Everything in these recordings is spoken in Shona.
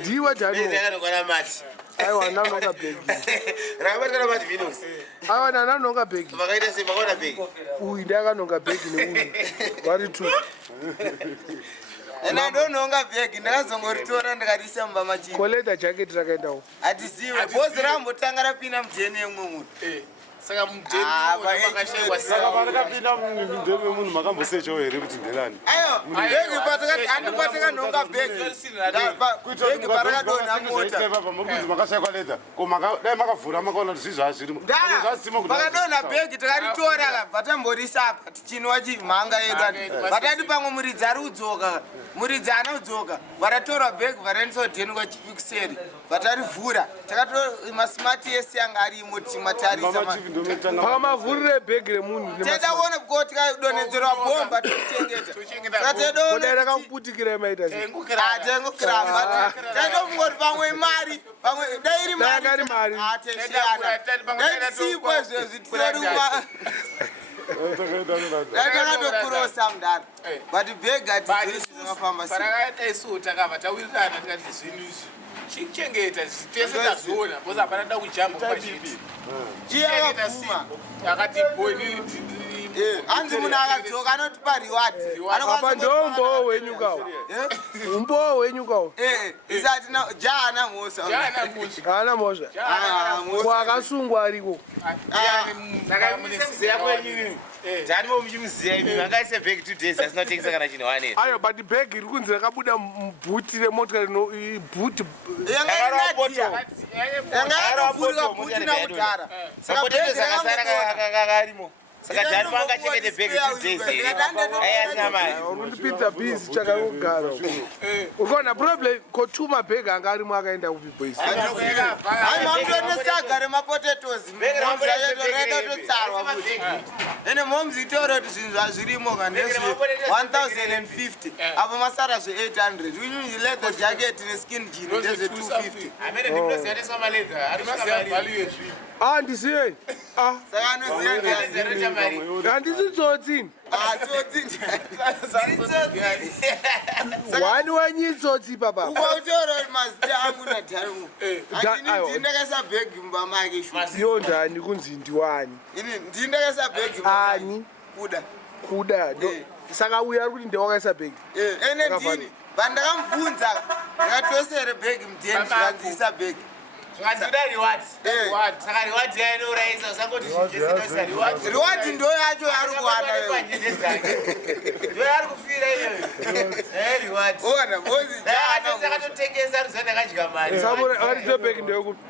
Ndiwa Danmore. Aiwa nanonga begi. Rabatara mati videos. Aiwa nanonga begi. Vakaita sei vakaona begi. Uyu ndakanonga begi neuyu. Vari tu. Ena ndononga begi ndakazongoritora ndikariisa mumba machini. Koleta jacket rakaendawo. Atiziwe bozi rambotanga rapinda mujeni yemwe munhu. Saka mujeni wakashayikwa saka vakapinda mundeme munhu makambosechawo here kuti nderani. Ayo begi patakati andipatakandonga begi. Begi parakadonha mota. Muri makashayikwa leda. Ko dai makavhura makaona kuti zvinhu hazvirimo. Pakadonha begi takaritora patamboriisa apa tichinwa chimhanga yedu. Patati pamwe muridzi ari kudzoka. Muridzi anodzoka. Varatora begi varandisodhenwa chifikiseri. Vatarivhura. Takatora masmart ese anga arimo tichimatarisa. Pakamavhurire bhegi remunhu. Tadaona kuti kadonhedzerwa bomba tochengeta. Kodai rakamuputikira maita sei? Tengokiramba. Tadomungoti pamwe mari, pamwe dai iri mari. Dai mari. Ateshana. Dai sipo zvezvitiruma. Takatokurosa mudaro. But bhegi atizvizvinofamba sei. Parakaita isuwo takabva tawirirana tikati zvinhu izvi chichengeta tese tazoona because hapana da kujamba pachiti. Chichengeta simba. Akati boni Anzi munhu akadzoka anotipa reward. Apa ndombo wenyukawo. Umbo wenyukawo. Isati jana mhosva. Hana mhosva. Kwakasungwa ariko. Saka muneziya kwenyini. Danmore muchimuziya imi vakaisa bhegi 2 days asina kutengesa kana chinhu wanei. Ayo but bhegi iri kunzi rakabuda mubhuti remotokari bhuti. Yangayatofurika bhuti nakudhara. Saka bhegi arimo. Saka Danmore angachengete bhegi 2 days here. Ayasina mari. Urundipidza bhizi chakagara. Ukaona problem kotuma bhegi anga arimo akaenda kupi boys. Hai mamdonesaga remapotatoes. Bhegi ratotsarwa. Ene momzi toro kuti zvinhu zvazvirimo kandezve 1050 apo masara zve800 unyunyi leather jacket neskin jean ndezve 250 amene ndinoziyaniswa maledha ari maziya value yezvinhu ndisiye saka anoziya mari handisi tsotsi wani wanyitsotsi papa ukautoro mazita angu naDanmore ndindakaisa bhegi mumba make yo ndani kunzi ndiwani ini ndindakaisa bhegi ani kuda saka uya ari kuti ndewakaisa bhegi ene ndini pandakamubvunza ndakatosere bhegi mudheni zvikanziisa bhegi zvikanzida reward. Saka reward yainouraisa usangoti zvichesinoisa reward. Reward ndo yacho ari kuwana ndo ari kufira iyoyo. Reward. Ona bozi jana sakatotengesa ruziva ndakadya mari. Sabura ari bhegi ndeyekuti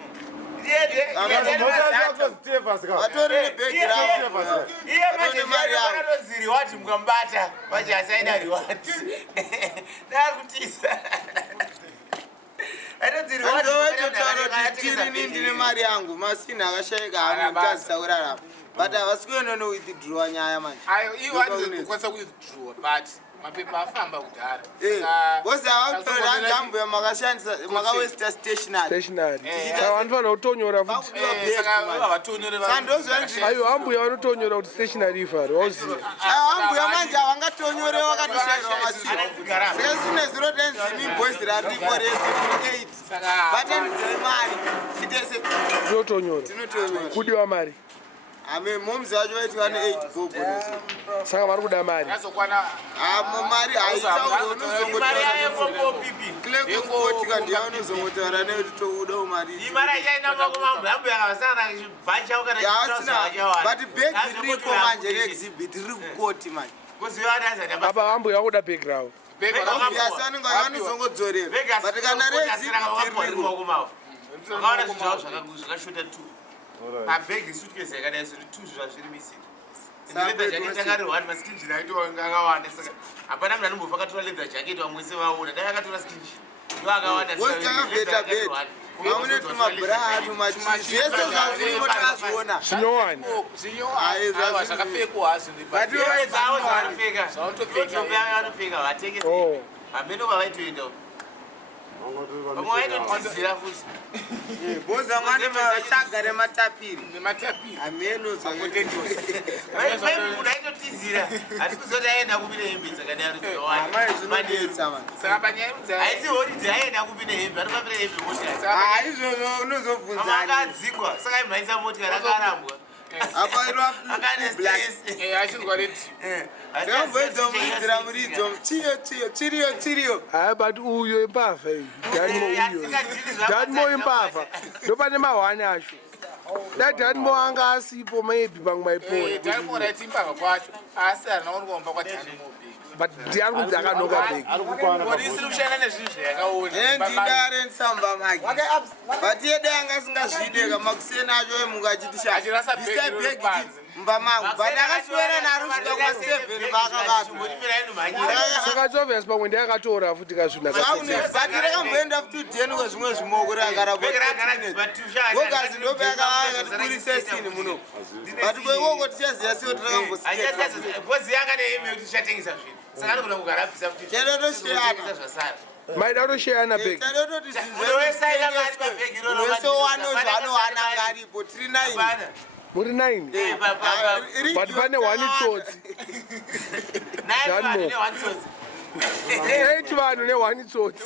vatorine bhegi ravo iye manje akatozi reward mukambata manje asaina reward. Ndari kutisa. ndine mari yangu masini akashayika amutazisaurarapa but havasi kuenda nowithdrawa nyaya manje ayo iwo anzokwanisa kuwithdrawa but mapepa afamba kudhara bosi havakutora handambuya makashandisa makawesta stationary saka vanofanira kutonyora futi ayo hambuya vanotonyora kuti stationary ifari wauziva hambuya manje havangatonyorewa vakatoshairwa masini saka sine 010 bosi raripo rese 8 vatendzei mari chitese tinotonyora kudiwa mari ame momzi wacho vaiti vane 8 gogo saka vari kuda mari mari haitauraunozogotika ndiya unozongotaura nekuti toudawo mari but bhegi riripo manje reexhibit riri kukoti manje apa hambuya kuda bhegi ravo yasanonga vanozongodzorera but kana reexhibit riripo abhegi suitcase yakadai soti 2 zvazviri misini leather jacket akari 1 maskinjini aitoanga akawanda saka hapana munhu anombobva akatora leather jacket vamwese vaona dai akatora skinjini ndo akawanda takabheta bheti aune tumabra tumachizvese zvazvirimo takazviona zvinowani zvakapfekwa hazvo dzavo dzavanopfeka vatengesi hameno vavaitoendawo vamwe vaitotizira futi boza mwana masaga rematapiri nematapiri ameno potatoes munhu aitotizira hati kuzoti aenda kupi nehembe dzakadaro saka panyaya haisi holiday aenda kupi nehembe anofambira hembe motikari izvozvo unozobvunza akadzikwa saka imhaisa motikari akarambwa achirwa redio akamboidzomuidzira muridzo chiriyo hayi but uyo imbavha iyi Danmore imbavha ndopane mahwani acho dai Danmore anga asipo maybe pamwe maipona Danmore aiti imbavha kwacho asi harina kunomba kwaDanmore but ndiari kunzi akanoka bhegi isiri kushanda nezvinhu zvayakaona ndidare nsamba maki but yede anga singazvideka makuseni acho emuka achitisha achirasa bhegi panze mba mangu but akaswera naro svika kuma7 vakavaka saka it's pamwe ndiyakatora futi kazvinhu but rakamboenda futi 10 kwezvimwe zvimoko rakaraogazi ndope yakavakatikurise sini muno but kweikoko tichaziva siwo tirakambosbhozi yanga neime kuti tichatengesa zvinhu saka anogona kugarapisa kuti chedotosiyana zvasara maida kutosheyana bhegi chadototi zvinhuwese wanowananga aripo tiri 9 muri 9 but pane hwani tsotsi 8 vanhu nehwani tsotsi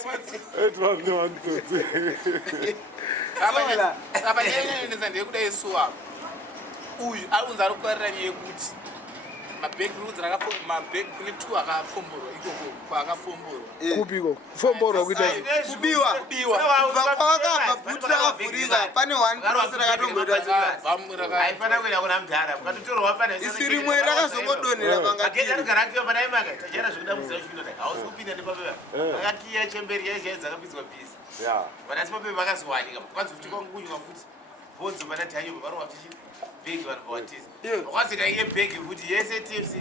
apa nyanyanyanisa ndeyekuda isuwa uyu ari kunzi ari kukarira nyekuti mabhegi rudzi mabhegi kune 2 akafomborwa ikoko kwaakafomborwa kupiko kufomborwa kuita kubiwa kwavakabva bhuti rakavhurika pane 1 krosi rakatomboaifana kuenda kuna mudhara ukatotorwa isi rimwe rakazongodonhera pangagarakiwa panaimaka tachera zvekuda muziva chinoda hausi kupinda nepapeva akakiya chemberi yaizhai dzakapidzwa pisi but asi papeva vakazowanika kwanzi kuti kwangunywa futi bonzo pana tanyoba varova tichi bhegi vanhu vawatiza wakazita iye bhegi kuti yese tfc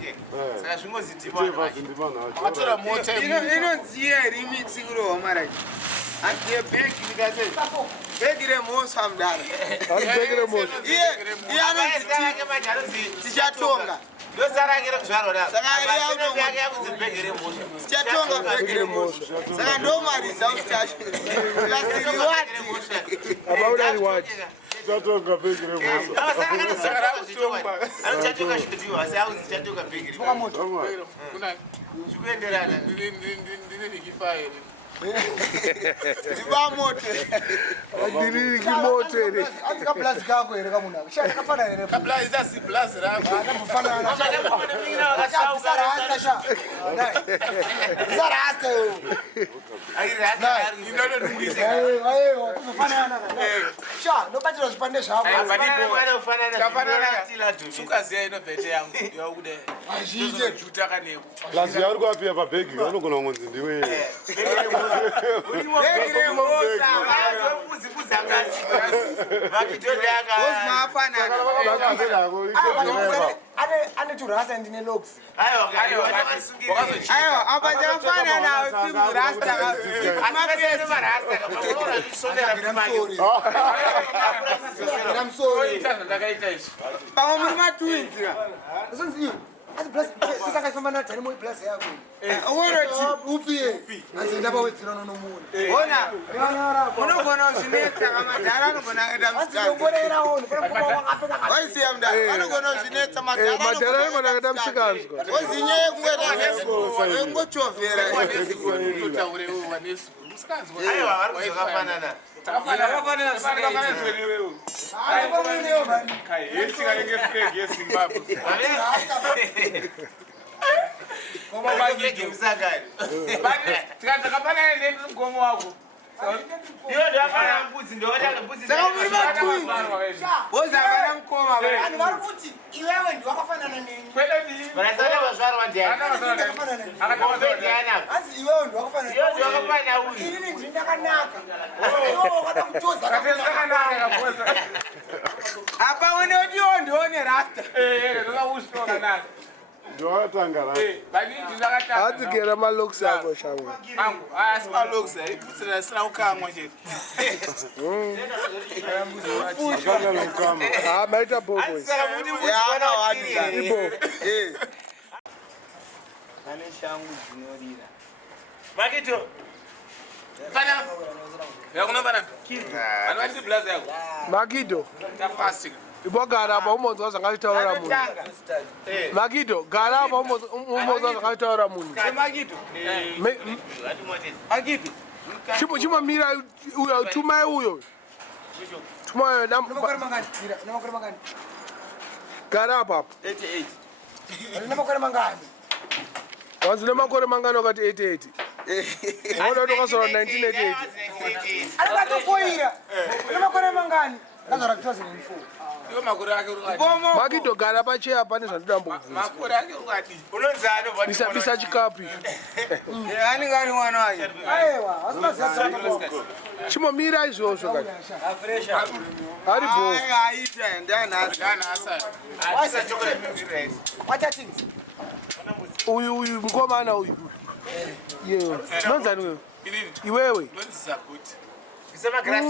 saka zvingozidimanaakatora mota inonziye remix kurohwa maraji andiye bhegi ikase bhegi reMhosva mudara iye anonzi tichatonga ndosarake rekuzvarwa tichatonga bhegi reMhosva saka ndomariza kuti abaudariwati tatonga bhegi zvikuenderana ndinenikifaere ndibamoto ndiriri kimoto here kablazi kako here kamunhu shakafana here kablazi asi blazi rako akafanana sarasta sha sarasta aiwa kufanana sha ndobatira zvipande zvako sukaziya inobhete yangu yakude azvije juta kaneko lazi yauri kuapia pabhegi vanogona kungonzi ndiwe ane turasa ndine logs aiwa apa chakafana nawo simurasta pamwe muri matwinzi tisakafamba naDanmore plus yako upiye azenda pawedzera nonomuona ona unogona zvinetsa kamadhara anogona kuenda musikazwaoisiya mudhara anogona zvinetsa madhara anogona kuita musikanzwa ozinyeye kungochovhera tikadzakafanana nemugomo wako saka muri matwinzi wozangana mukoma vanhu vari kuti iwewe ndiwakafanana neni hanzi iwewe ndiwakafanana inini ndiri ndakanaka iwewe wakada kutoza apa wenodiwo ndione rasta ndoatanga hadzigera maloks ako shamwe angu asi maloks aiputsira sina ukamwa chete maita bobo ane shangu dzinorira Makhidho Pana. Yakunobana. Anwati blaza yako. Makhidho. Tafasika. Ibogara apa umonzwa zvangataura munhu. Makhidho, gara apa umonzwa zvangataura munhu. Makhidho. Makhidho. Chimamira uyo tumai uyo. Tumai Namakore gara apa. 88. Namakore mangani. Wanzine makore mangano kati 88. Ngoda tokasora 1988. Akatofoira. Namakore mangani. Kazara 2004. Yo makore yake urukati. Makhidho gara pacheya pane zvandoda mbobvunza. Makore yake urukati. Unonzano bati. Bisa chikapi. Ani ngani mwana waje. Aiwa, asikaza Chimamira izvozvo kati. Afresha. Ari bo. Aita ndana asa. Wasa chocolate. What are things? Uyu mkomana uyu. Yeo. Nonzani wewe? Iwewe. Nonzisabuti. Sema grass.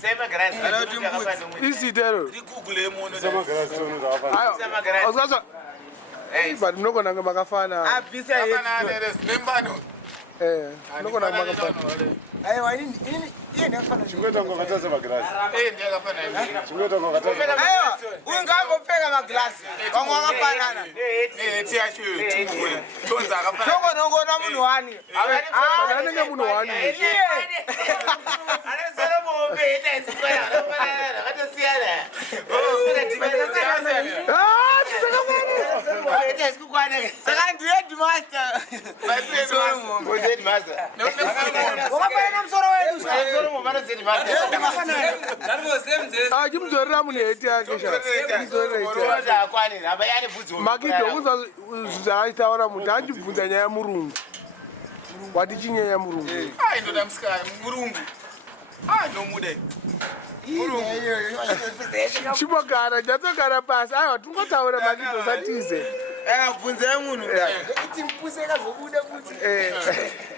Sema grass. Isitero. Igoogle mono. Sema grass ono Sema grass. Awuzaza. But mnogona ngemakafana. Abisa yetu. Nembano. Mnogona ngemakafana. Aiwa, ini ndakafana. Chingweta ngokataza magrass. Ndiyakafana hivi. Chingweta ngokataza. Aiwa, ungangopfeka maglasi. Vamwe vakafanana. Tiyacho tumule. Tonza akafana. Nongona munhu wani. Anenge munhu wani. Anasema muombe ita isikwela. Akatosiyana. Ita isikukwana. Saka ndiye headmaster. Headmaster. Wakafana msoro wedu. Chimuzorera munhu heti yake sha. Makhidho uzwa zvakaitaura munhu andibvunza nyaya murungu. Wati chinyaya murungu. Ndoda musikana murungu. Nomude. Chimogara chatogara pasi. Aiwa tingotaura Makhidho satize. Bvunzai munhu kudai. Timpuseka zvobuda kuti.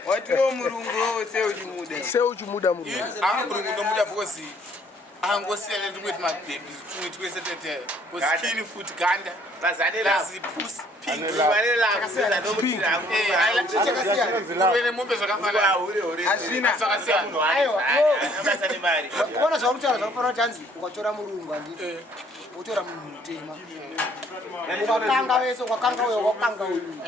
Watiwo murungu seuchimuda. Seuchimuda murungu. Murungu nomuda because angosiyana tumweti mabhebhi tumwe twese tete skin food ganda lazi pussy pink uvene mombe zvakafanana Hazvina. zvakasiyana. Aiwa, kuona zvakutaura zvakafanana kuti hanzi ukatora murungu handiti wotora munhu mutema. Ukakanga wese ukakanga uyo wakanga uyu.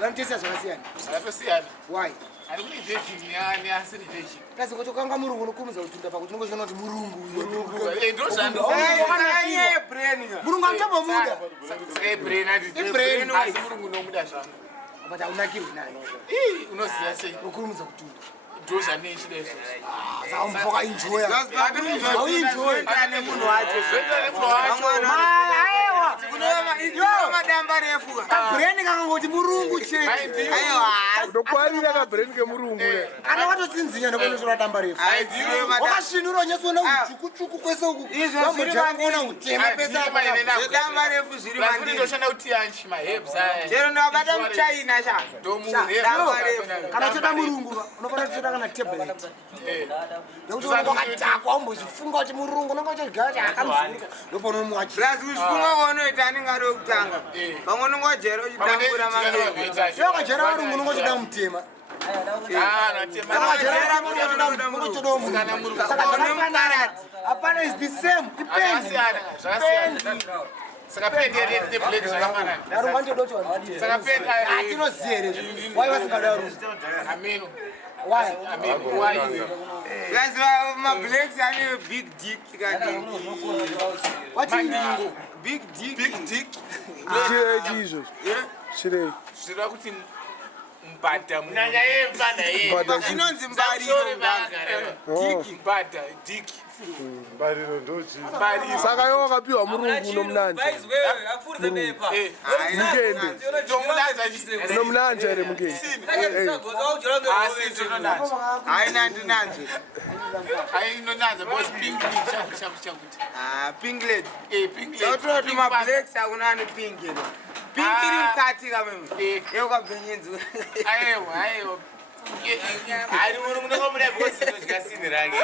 Vanotesa zvakasiyana. zvakatosiyana. Why? Ari kune virgin neasiri virgin. Kasi kuti ukanga murungu unokumudza kutunda pakuti unongoziona kuti murungu uyu. Iye brain. Murungu anotombomuda. saka ibrain Ibrain. asi murungu nomuda zvangu. But haunakirwi naye. Unoziva sei? Unokurumidza kutunda. Ndo zvane chida izvozvo. Saka umboka enjoya. Hauenjoy. Ane munhu wacho. Aiwa. Madamba refu. Kabreni kakangoti murungu chete. Aiwa. Ndokwarira kabreni kemurungu. Kana watotsinzinya ndokunotora damba refu. Wakasvinura unyatsona utsvuku kwese uku. Wambojakuona utema pesa apa. Damba refu zviri mandiri. Ndoshanda kuti yanchi maherbs aya. Chero ndabata muchaina sha. Damba refu. Kana uchoda murungu unofanira kutoda kana tablet. Ndokuti wakatakwa umbozvifunga kuti murungu unonga uchigara chakamzvuruka ndoponomwachi. Plus uchifunga unoita anenge ari wekutanga. Pamwe unongojera uchitambura mamwe. Wakajera varungu unonga uchida mutema. Apana is the same. Depends. Saka pendi yeti black zvakafanana. Varungu vanotodoti vanhu. Saka pendi Atinoziere. Why vasingada varungu? ameno. Why? Why? Plus mablacks ane big dick kadini. What is it? Big dick. Big dick. Jesus. Shirei. Zvira kuti mbada Nyanya yembana ye. Inonzi Mbariro mbariro. dick mbada dick. Mbariro ndochi. Saka iwe wakapiwa murungu nomnanje. Ngende. Nomnanje ere mugeni. Haina ndinanze. Ainonanza boss pink chakuti. Pinglet. Pink. Sautroti mablacks akunani pinglet. Pink iri mukati kamwe. Yokabvenyenzwe. Aiwa. Ari munhu munokomuna bosi zvikasinirake.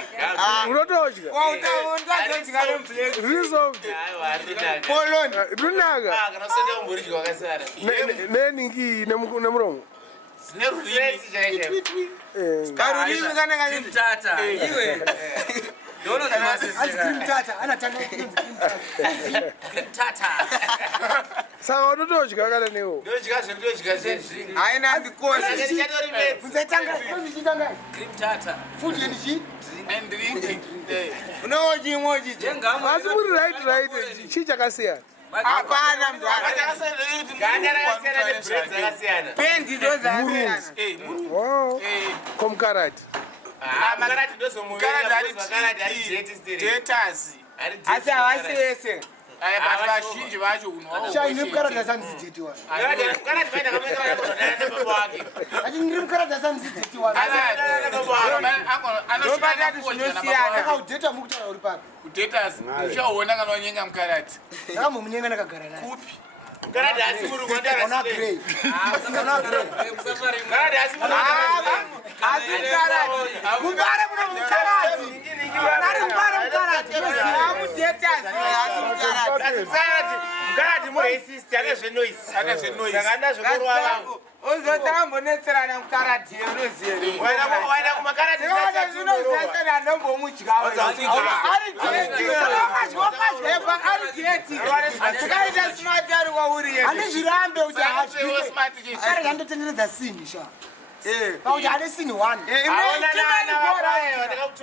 Unotodya. Wautaondadzodya black. Rizovdi. Aiwa arinaka. Poloni. Runaka. Kana usati umbori wakasara. Neningi nemuromo. Zine rurimi. Karurimi kana kani Tata. Iwe. Dono Cream tata. Anatanga cream Tata. Saka unotodya kana newo. Ndodya zvezvi. haina ndikosi. Mzetanga. Mzetanga. Cream Tata. Food yendichi. And drink. Unoji moji. Jenga Asi muri right chii chakasiyana. Hapana mdara. Ganda rakasiyana nebread dzakasiyana. Pendi ndo dzakasiyana. Oh. Komkarati. Makarati ndozomuvira. Makarati ari Jetasi. Asi havasi vese. Vazhinji vacho Shai ndimkarati asanziditiwa. Makarati vaenda kamekana nababa wake. Achi ndimkarati asanziditiwa. Saka udheta mukutaura uri papi. kudetas uchaona kana wanyenga mukarati Ndakamumunyenga ndakagara naye. kupi Makarati asi murungu Ona ndarasire. grey. Makarati asi murungu. Asi mkarati. Mbare muno mkarati. Nari mbare mkarati. Jetasi. Asi mkarati. Makarati muracist akazvenoise. Saka ndazvokurwa vangu. Uzotambonetserana mkarati unoziye. Waenda kumakarati Zvinozasana ndombomudyawo. Ari jeti. Tikaita smart ari kwauri yesu. Ane zvirambe kuti haadye. Kare ndandotenderedza sini sha. Pauti ane sini 1.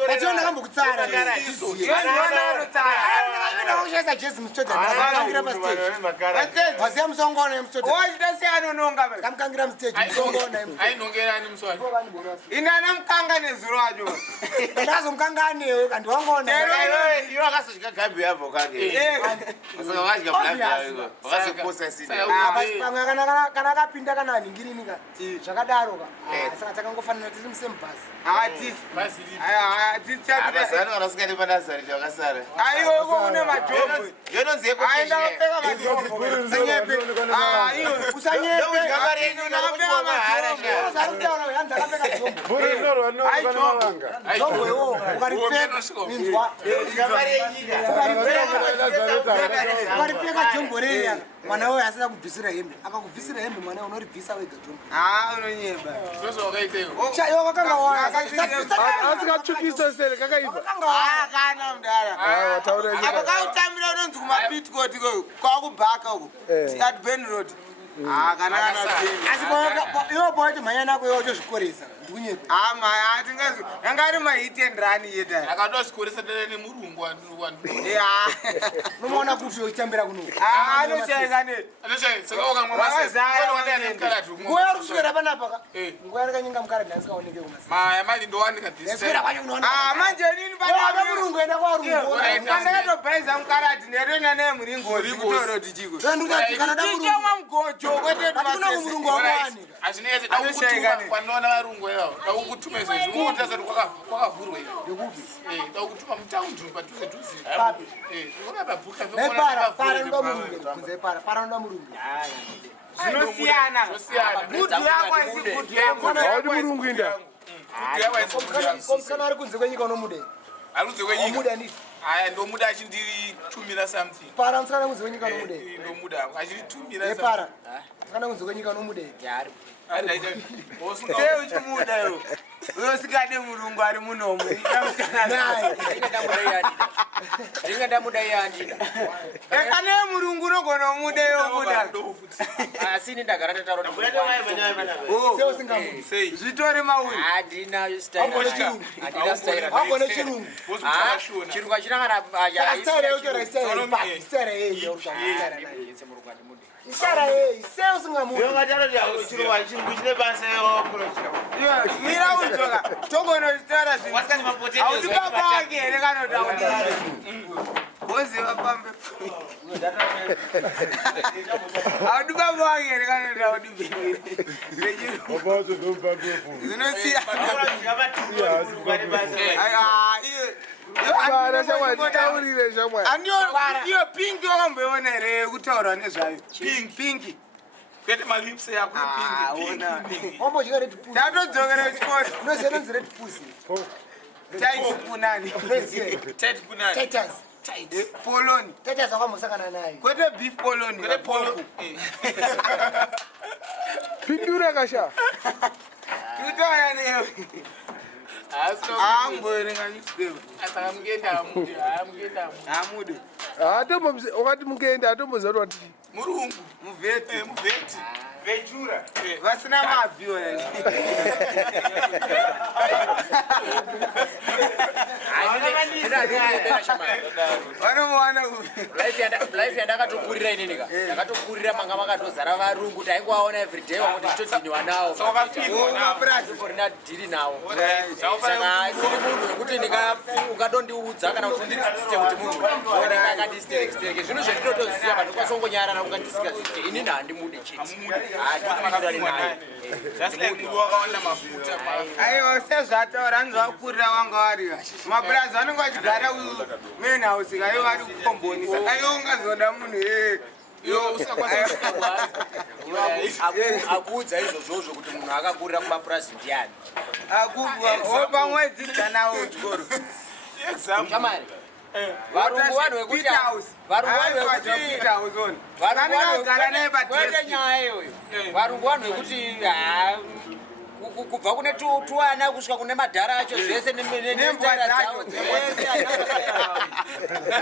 Ationa kambokutsara. Ndakushaisa jezi mustoda ndakangira pastage. Waziya musongona yemustoda. Wachitosiyana unonga. Ndamukangira mustage musongona yemustoda. ainongerani muswati Inana mukanga nezuro wacho. Ndazomukanganewe kandi wangona. Iwe akazodya gambi yabvo kake. Saka wadya gambi yako. Wakazokosa sini. Basi pamwe kana akapinda kana ningirinika. Zvakadaroka. Saka takangofanira tiri musame bus. Hatisi. Abasana vanasikati panazari chakasara. Aiwe ko une majobho. Yononzi yeko Aenda kupfeka majobho. Usanyepe. Iwe usanyepe. Zarutaura yanza akapfeka jombo. Jombo iwo ukaripfeka minzwa. Ukaripfeka jombo reya. Mwana wewe asina kubvisira hembe. Akakubvisira hembe mwana wewe unoribvisa wega jombo. Unonyeba. zvozo wakaiteyo Chayo wakanga waya. Asikatsvukisa sele kakaipa. Kana mdara. Apa kautambira unonzi kumapitcourt ko kwakubhaka uko. At Ben Road. Kana Asi iwo bote manya nako iwo chozvikoresa. Ndikunyepe. Maya atingazi. Yangari mahit and run yeta. akadozvikoresa dene murungu wandu Unoona kuti uchitambira kuno. Anocheka ne. saka wakamwa masemukarati Nguwa yari kuswera panapa ka. Nguwa yari kanyinga mukara ndasingaoneke kumasi. maya manje ndowanika Ndaswera kwacho unoona. Manje nini Wada murungu enda kwa rungu. Ndakatobhaiza mukarati nerena nemuringozi kutoro tichiko. Ndandikati kana da murungu. Tichewa mugojo kwete Ndakuna murungu wawanika. azvinese kwandinoona varungu ivavo dakukutuma izvo zvimuota zati kwakavhurwa ivo dakukutuma mutaundi padhuze dhuze Papi. ona pabhuka Para ndo murungu. Kunze para ndo murungu. Zvinosiyana. Mudhu yako haisi mudhu yako. Haudi murungu inda. Komsana ari kunze kwenyika unomude. arudze kwenyika Omuda nditi. aya ndomuda achinditumira something Para msana kunze kwenyika unomude. ndomuda achinditumira Para. Msana kunze kwenyika unomude. Sei uchimuda yo. Uyosikade murungu ari munomu. Naye. Ndinga ndamuda yandina. Ekane murungu nogona umude yo muda. Asini ndagara tataura. Seo singamude. Zvitori mauri. Adina style. Adina style. Wangone chirungu. Chirungu chinangana Style yoto ra style. Papi. Style hey yo. Style hey. Seo singamude. Mira uchoka. Togono stara zvi. Auti baba wake ere kanota auti. Bozi vapambe. Auti baba wake ere kanota auti bibiri. Zvinosiya. Para shamwari taurire shamwari. Iyo pingi wakamboiona here yekutaura nezvayo. Pingi. kwete malips yako ipingi Wambo chika red pussy. Tatodzokera kuchikoro. Unoziva nonzi red pussy. Tight punani. tight punani Titus. Poloni. Titus wakambosangana naye. Kwete beef poloni. kwete polo Pindura kasha. Kutaura newe. Amboringaniswe. Amude. wakati Mungende atomboziva kuti Murungu. Muvheti. Muvheti. Vechura. Vasina mabvi wena. Vanomuwana life yandakatokurira inenika ndakatokurira manga makatozara varungu taingoaona everyday wamwe tichitodhiniwa nawo rina dhiri nawo saka siri munhu wekuti ukadondiudza kana kuti undidzidzise kuti munhu oneka akandisiterekstereke zvinhu zvendinotoziva pandokwanisa kungonyarara kunga ndisikazvise inini handimudi chiti handikurani nayo aiwa sezvataura hanzvakurira wanga wariga maburazi vanenge vachigara menhouse kaivo vari kukombonisa aivo ungazoda munhu akuudza izvozvozvo kuti munhu akakurira kumapurazi ndiani akubva pamwedzi dzanawo chikoro shamari varungu vanhu vekuti nyaya iyoyo varungu vanhu vekuti kubva kune tuana kusvika kune madhara acho zvese nestara dzavo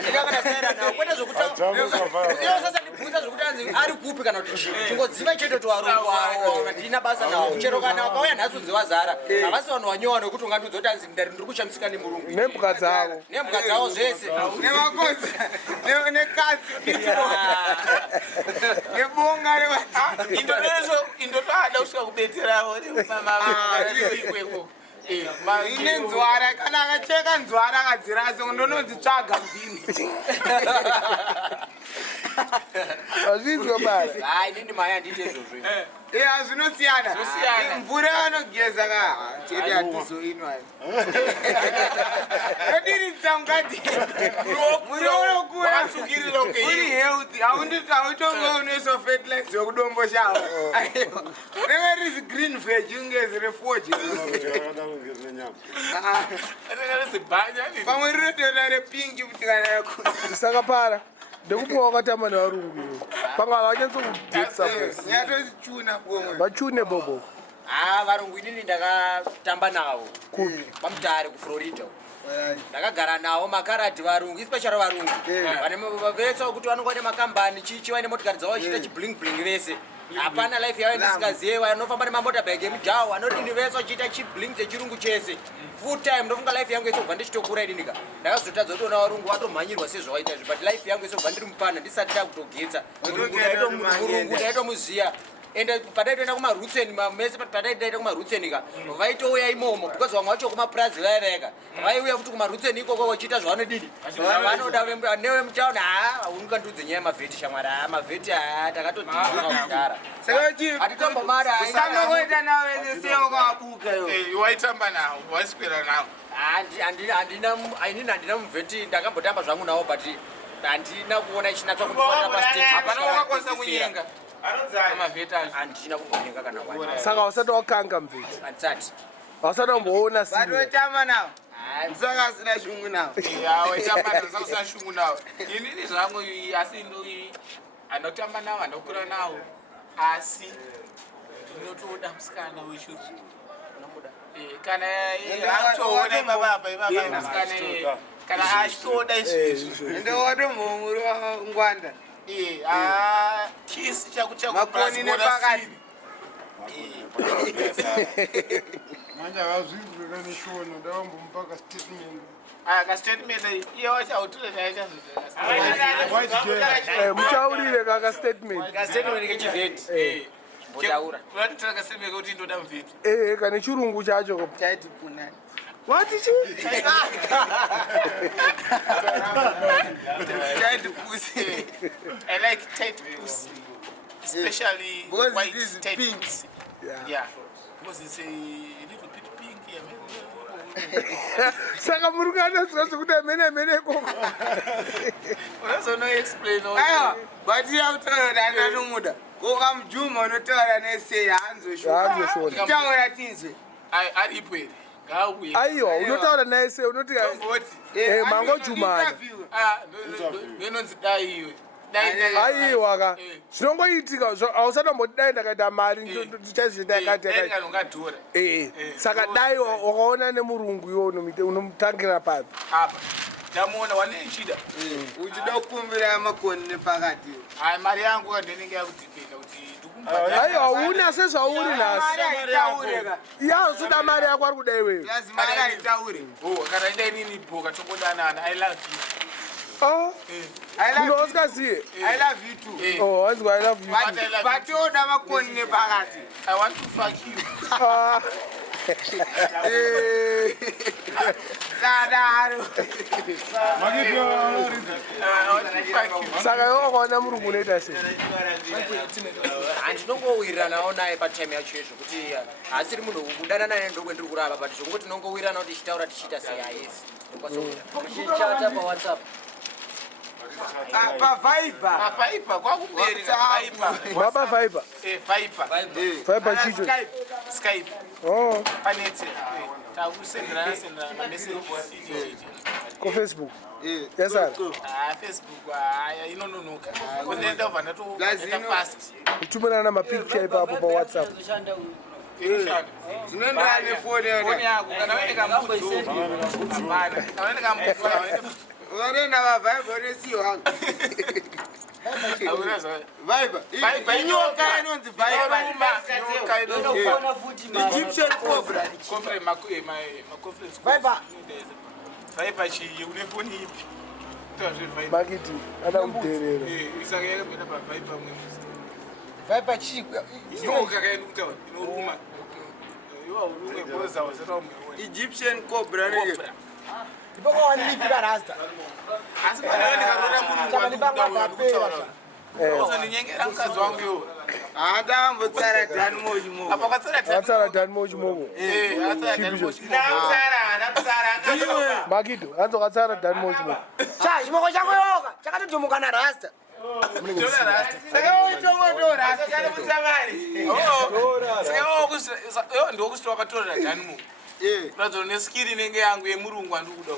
ndikakanasairanawo kwete zvokutiosasa ndibvunza zvokuti anzi ari kupi kana kuti chingodziva chete kuti varungu ndina basa nawo chero kana vakauya nhasi unzi wazara havasi vanhu vanyowa nokuti ungandiudza kuti anzi ndiri kushamisika nemurungu nembuka dzavo zvese nemakodzi nekadzi nebonga indotoada kusvika kubetseravo ine nzwara kana akacheka nzwara akadzirase ndononzitsvaga mbini azvinzwa bala inini maya handiti izvozvo zvinosiyana mvura yanogeza chete hatizoinwa yodiridza ungati muri uri healthy hautonge unoiswa fertilizer yokudombo shavo reve risi green veg ungezi refoje pamwe rinotoda repingi kuti kana tisakapara ndekupuwa wakatamba nevarungu panga vachanyatsokubetsa nyatochuna bomwe vachune bobo varungu inini ndakatamba navo pamutare kuflorida ndakagara navo makarati varungu especially varungu vese kuti vanonga ne makambani chichi vaine motikari dzavo vachiita chibling bling vese hapana life yavo ndisingazive vanofamba nemamotabike emujaho vanodini vese vachiita chibling chechirungu chese full time ndofunga life yangu yese kubva ndichitokura idinika ndakazotadza kutoona varungu vatomhanyirwa sezvavaita zvi but life yangu yese kubva ndiri mupana ndisati ndakutogetsa murungu ndaitomuziya ende padaitoenda kumarutseni mese padaitoenda kumarutseni ka vaitouya imomo because vamwe vacho kumapurazi vaiveka vaiuya futi kumarutseni ikoko vachiita zvavanodini vanoda nevemutauni ungandiudze nyaya yemavheti shamwari mavheti takatodhia kudhara sakaoita navo vese sewakawabuka waitamba navo waiswera navo handina muvheti ndakambotamba zvangu navo but handina kuona ichinatsa kundifanira hapana wakakwanisa kunyenga handina kumbonyenga kana saka usati wakanga mveti handisati ausati wamboona vatotamba navo saka asina shungu navo waitamba shungu navo inini zvangu asi anotamba navo andokura navo asi ndinotoda musikana wechirungu kana atoona musikana kana achitoda izvizvo ndowatomhomuri wangwanda kisi chakucha makoni nepakati manje akazvizwe kaneshona ndavambomupa kastatement kastatement iye wachauture naye muchaurire kakastatement kechivheti mbotaura unotitora kastatement kuti ndoda muvheti kane chirungu chacho chaiti punani wati chi tight pussy. I like tight pussy, especially white tight pussy. Yeah, because it's a little bit pink here. Saka murukana zvokuti mene koko. Unazono explain all. Ayo, but you have to that nomuda. Koka mjuma unotaura nese hanzoshona. Taura tinzwe. Ari pwere. Aiwa, unotaura naye se unoti mango jumana. Ndinonzi dai iwe. aiwa ka zvinongoitika hausatomboti dai ndakaita mari ndichaizvendakatekadhura saka dai wakaona nemurungu iwo unomutangira papi apa ndamuona wanechida uchida kukumbira makoni nepakati hai mari yangu kandinenge yakudhipenda kuti aiwa una sezvauri nhasi yazoda mari yako ari kuda iweyo mari aitaure kana indainini bhoka tongodanana I love you unousikaziye I love you too hanzi I love you vatoda makoni nepakati I want to fuck you sadaro saka iwe wakaona murungu unoita sei handinongowiriranawo naye patime yacho izvo kuti hasiri munhu kudana naye ndokwendiri kurava but zvokuti tinongowirirana kuti tichitaura tichiita sei haisi Muchichata paWhatsApp. Viber kwakubereka Baba Viber. Viber chicho. Skype. Oh. Panete. Takusendera message. Ko Facebook. Yes sir. Facebook inononoka. Kunenda uvana to fast. Utumana na mapicture ipapo pa WhatsApp. Zinoenda nefoni yako kana wewe kama mbuzi. Hapana. Kana wewe kama mbuzi. Unaenda va Viber sio wangu. Viber inyoka inonzi Viber. Nyoka futhi Egyptian cobra. Cobra ma conference. Viber chi unefoni ipi? Makhidho ada uderera. Isakeke mina pa Viber mwe. Viber chi Inyoka kaenda kutawa inoruma. Yo urunge boza wazata mwe. Egyptian cobra nige. Ndipo kwa nilifika rasta. Asi bana ndikarora munhu Ndakapera. Uzoninyengera mukadzi wangu yo. Ndambotsara Danmore chimogo. Apa kwatsara Danmore chimogo. Atsara Danmore chimogo. Ndatsara. Makhidho hanzo katsara Danmore chimogo. Cha chimogo chako yoka chakatotomuka na rasta. Saka utongotora rasta kana mutsamari. Saka ndokusitwa katora Danmore. Radzo neskiri nenge yangu yemurungu andikuda.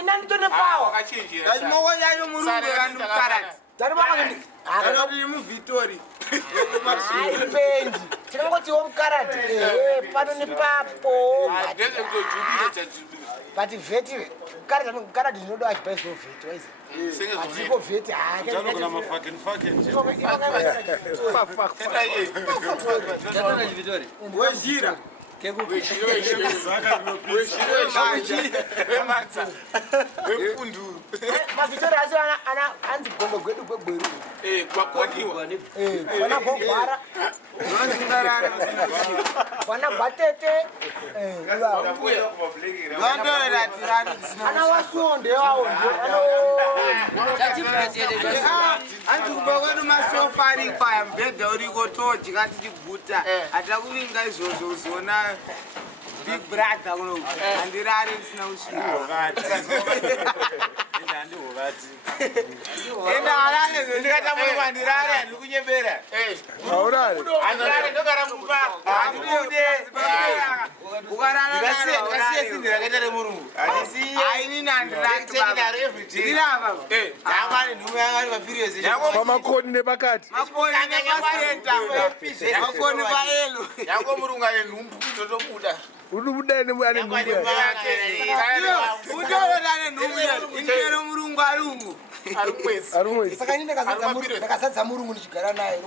Inani tone pawa. Akachinjira. Chimogo chacho murungu kandukarati. Dari makandi. Akati mu Victory. Ai pendi. Tinongoti womukarati. Pano nepapo. Ndenge kutojubira chachibira. But veti karati ndinoda achipa so veti waizi. Atipo veti Jalo kuna mafucking Wedzera. Mavhitori acho anzi gombo gwedu kwegweru. Kwakodiwa. Vana gogwara. Vana gbatete. Ana wasonde wawo Anzi kubva kwedu masofa ariko aya mubhedha uriko todya tichiguta hatakuvinga izvozvo uzona big brother kuno handirari risina kusvika enda harare ndikata muri mandirare handiri kunyembera Haurare. Andirare ndogara mumba. handibude Ndikasiye sindira kaita remurungu. aini nandiraitirava Jamani nhume yanga mapirizi. Pamakoni nepakati. makoni nepasenta makoni paelo Yango murungu ane nhumbu totobuda. Uri kudai nemu ane nhumbu. utorotane nhumbu indero murungu arungu Arikwezi. Arumwezi. saka ini ndakazadza murungu ndichigara naye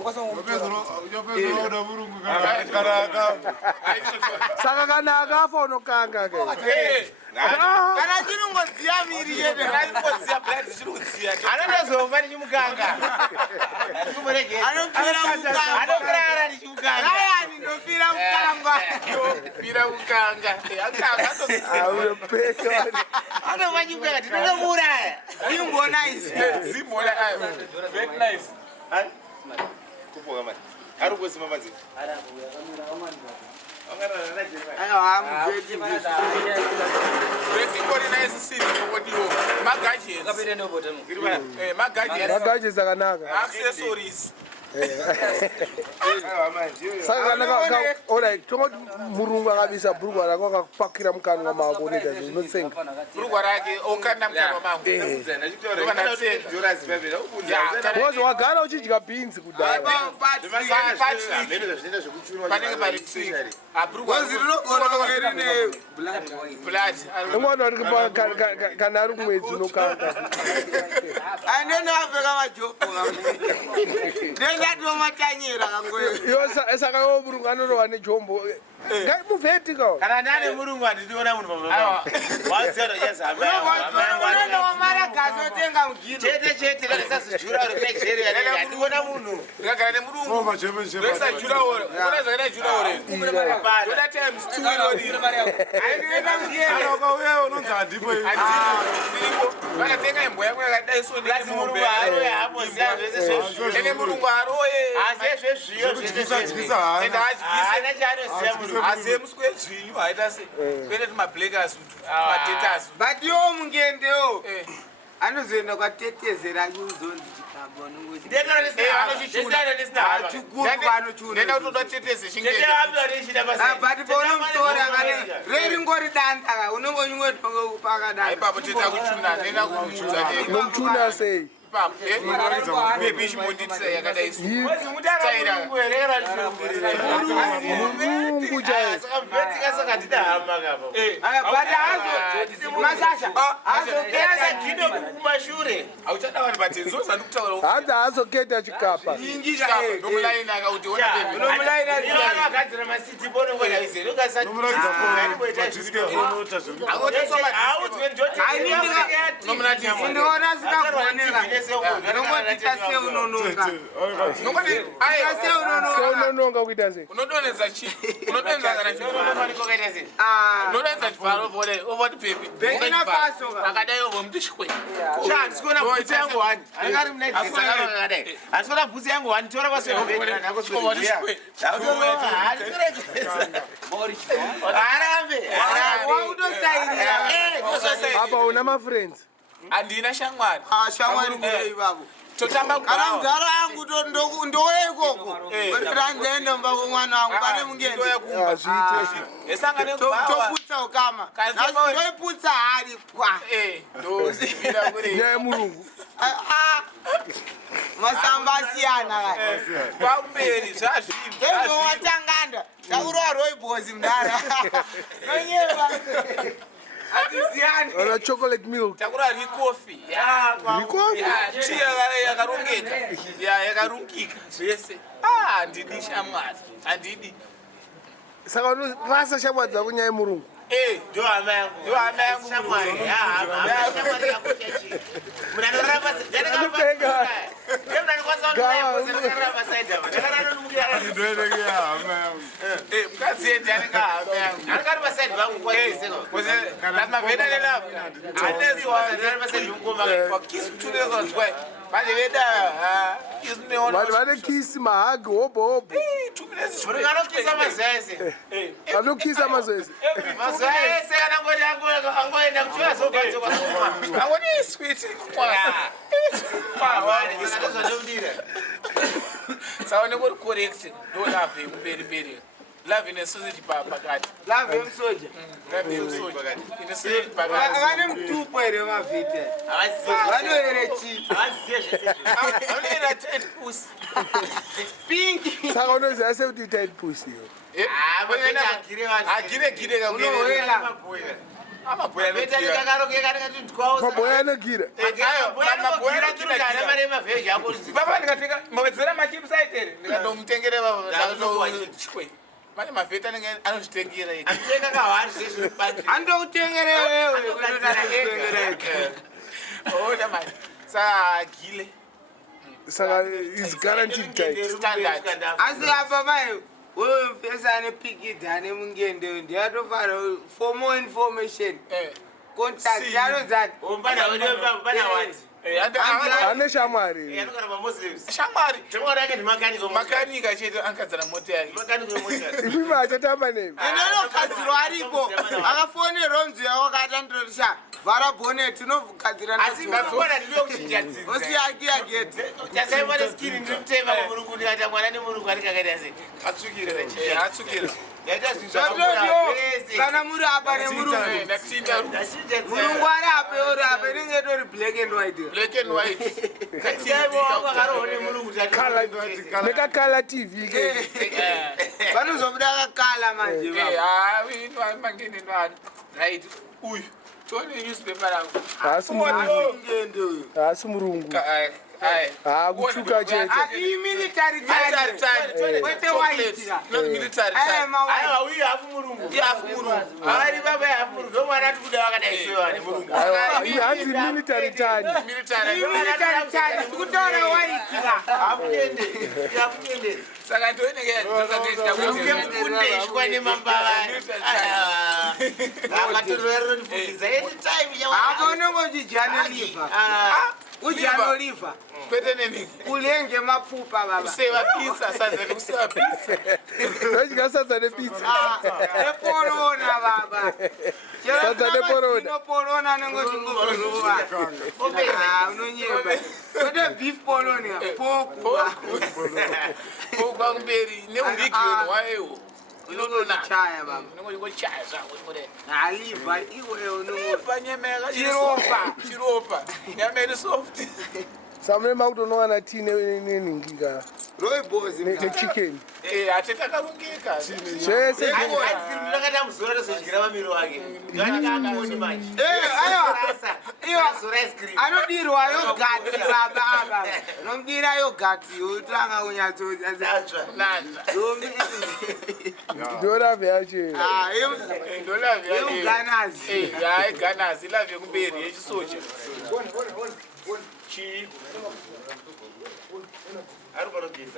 Saka kana akafa unokanga ke. kana chinongodziya miri yedu Ndaipoziya blood chirikudziya. Anondozova ndichimukanga. anofira mukanga Anokurara ndichimukanga. ayani ndofira mukanga Fira kukanga. Akanga Aurepeto. anova chimukanga tinonomuraya. imbona izi Zimbona very nice. Kupoka mari. Ari kusimba madzi. Very nice city kwodiwo. Magages. Magages. Magaji zakanaka. Accessories. Saka kana alright tongo murungu akabisa bhurugwa rako akapakira mukanwa mako neta zvinotsenga bhurugwa rake okanda mukanwa mangu Bozo wagara uchidya beans kudai panenge pari tsinga Ngwana ari kana ari kumwedzi unokanga anenapfeka majoko ndengatiomatanyira kangoyo saka iwo murungu anorova nejombo ngai muvheti kao kana ndane murungu handidiona munhu unoenda wamaragazi otenga mugino chete kanisazijura handiona munhu ndikagara nemurungu resa juraore uona zvakaita juraore oda times 2 unonzi handipo vakatenga imbwa yangu yakadaisonene murungu aroye aziye muswe zvinyu haita se kwete timablack asutu matete asutu but iwo mungendewo anozoenda kwatetezera uzonzi ndenda kutoda teteze but paunomutora reringori danda unongonyungwetongopakadaipapo teta kuchuna ndenda kumudza nomuchuna sei bebi ichimonditisa yakadai murungu chai auchada vanhu vatenzo zvandikutaura hanzi haazoketa chikapa nomulaini akauti ona akagadzira masiti ndinoona sikagonera nongotita seunononga seunononga kuita sei unodonedza chii unodonedza kana unodonedza chivharo vole ovoti pepi akadai ovo muti chikwe handisikuona bhutsi yangu hani angari munaakadai handisikuona bhutsi yangu hani tora kwasearambe wautosairira apa una mafriends handina shamwari shamwari kuivavo totamba kana mugaro yangu ndoweikoko ranzenda mumba kwemwana wangu pane mungende toputsa ukama ndoiputsa hari kwa nyaya yemurungu masamba asiyana paumberi zvazvinowatanganda takurova roibhosi mudara nonyeva Ona chocolate milk. Takura rikofi. Tea yakarongeka. Yakarungika zvese. Handidi shamwazi. Handidi. Saka rasa shamwazi dzako nyaya yemurungu. Ndio hama yangu. Ndio hama yangu shamwazi. Shamwazi yakuchachi. Munanoramba ndani kama. Ndio kwanza unakaramba side hapa. Ndakarano numugira. Ndio hama yangu. Mkazi ndani kama hama yangu. Ndakaramba side vangu kwa seko. Koze lazima veda lela. Anezo ndakaramba side ngoma kwa kisu tunezo zwa. Bale veda isneona. Bale kisi mahagi hobo. 2 minutes. Uringanokisa mazese. Anokisa mazese. Mazese angoenda kuchira zogadzo kwa soma. Awoni sweet kwa. Wani ndozodira. Saone kuri correct. Do love mberi. Love ine sausage pakati. love yemsoja. Love yemsoja pakati. Ine sausage pakati. Vane mutupo ere mavhite. Vanoere chi. Vanoera tight pussy. Pink. Saka unoziva sekuti tight pussy yo. Agire unohwela. Amaboya Maboya anogira. baba ndikatenga Wedzera machips aitere ndikatomutengere chikwe mane mavheta anenge anozvitengera Atenga kahwari zvese bandi. Andokutengere wewe. Oda mani. Sagile. Saka is guaranteed tight. Standard. Asi apa mai wewe mpesa ne pikida ne mungende ndiyatofara for more information. Contact yaro that. Umbana wewe umbana what? ane shamwari anogara mamuslims shamwari shamwari ake ndimakanika makanika chete angadzana mota yake makanika wemota ipi machatamba nemi enenogadzirwa aripo akafonerwa nzwi yako akati andorisha vhara bhoneti unogadzira asi ngakona ndiyo kuchijadzidza osiyakiyageti tasaimane skini ndinotema kwamurungu ndikata mwana nemurungu anikakaita se atsukira atsukira yaita zvinhu kana muri apa nemurungu murungu ari ape ori ape inenge tori black and white nekakala tv ke vanozobuda kakala manje right uyu tone newspaper rangu haasi murungu kuchuka chete military kwete waitira uyu hafu murungu ari baba hafu murungu ndomwana ati kuda vakadaisowa nemurungu hanzi military tani kutaura waitira hafu nyende saka ndoinenge ishwa nemambava akatororondifundisa anytime apa unenge uchijanoliva ujanoliva kwete neniki ulenge mapfupa baba kusevapisa sadza nekusevapisa nodya sadza nepitsa eporona baba sadza neporona porona nengochingozova unonyeba kwete beef poloni pokwa kumberi neurigironi wayewo inongochaya baba inongochaya zvako aliva iweyo chiropa nyama iri soft samune makutonowana ti neningika nechicken ate takarongeka chese ndakata muzora tozodyira mamiro wake ndakakaoni manje anodirwa yogati baba aba nomdira yogati utanga kunyatsoatsva ndolavhe yacho ndolavheyuganazi ganazi ilavhe kumberi yechisocha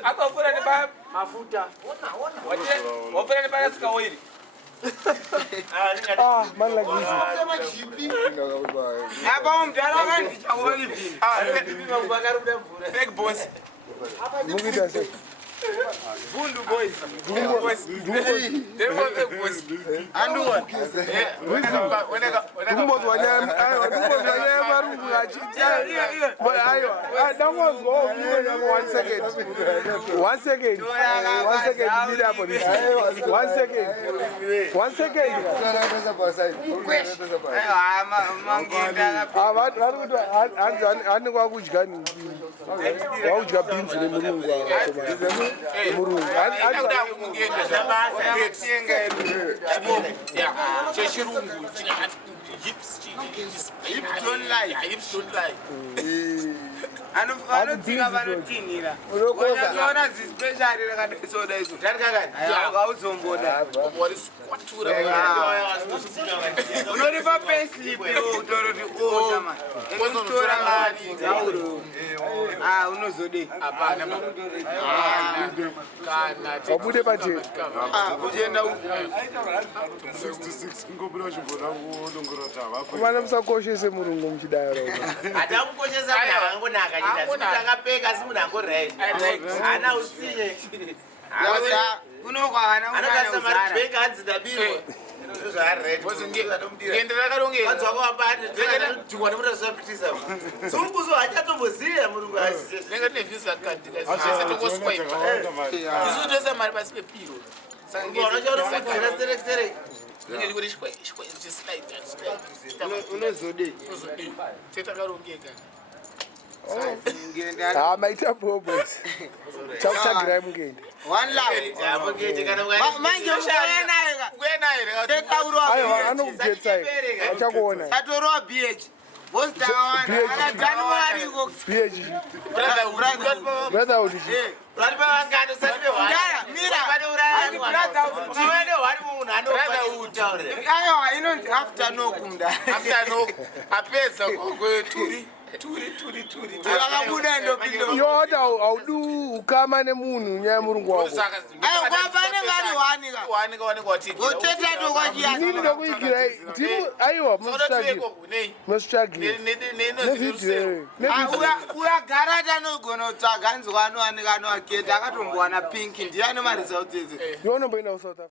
akafura nemafuta wafura neparasika oiri man like this apa umdala akandicha olivini fake boss mukita se Bundu boys. Hips don't lie. Anotinga vanotinhira unoona zispecial rakadaisona izvo tatikakaudzomboda unoripa payslip utoroti oama inotora ngaatizauro unozodei wabude pateni uchienda 66 ngobula chimbonangu ndongorota kumana musakoshese murungu muchidaro hatamukoshesa angonaka takapeka asi munhu angorei hana usinye anokasa maribheki adzidabirwa zvaaredzwakawambaaadzwakawambaaadzwa nemutazvapitisa sumbuso hachatombozira murungu asinenge tine visa kadhiisu mari pasi pepiro unochauromuzira serekisere unozodei tetakarongeka maita bobos chakuchagirai mungende anokugetsai achakuona atorova bh brotherhood aiwa inonzi after nokumda apedza akabuda ndopinda yota audu ukama nemunhu nyaya murungu wako aiwa kwapanenge ari wani waanenge waonekwa watigirira utetato kwachiya Nini ndokuigira ndimo aiwa musitsvagira nevidhiyo uyagara tanogona kutsvaga nzwa anowanika anoaketa akatombowana pinki ndiye anomaresults ese yaunomboenda kuSouth Africa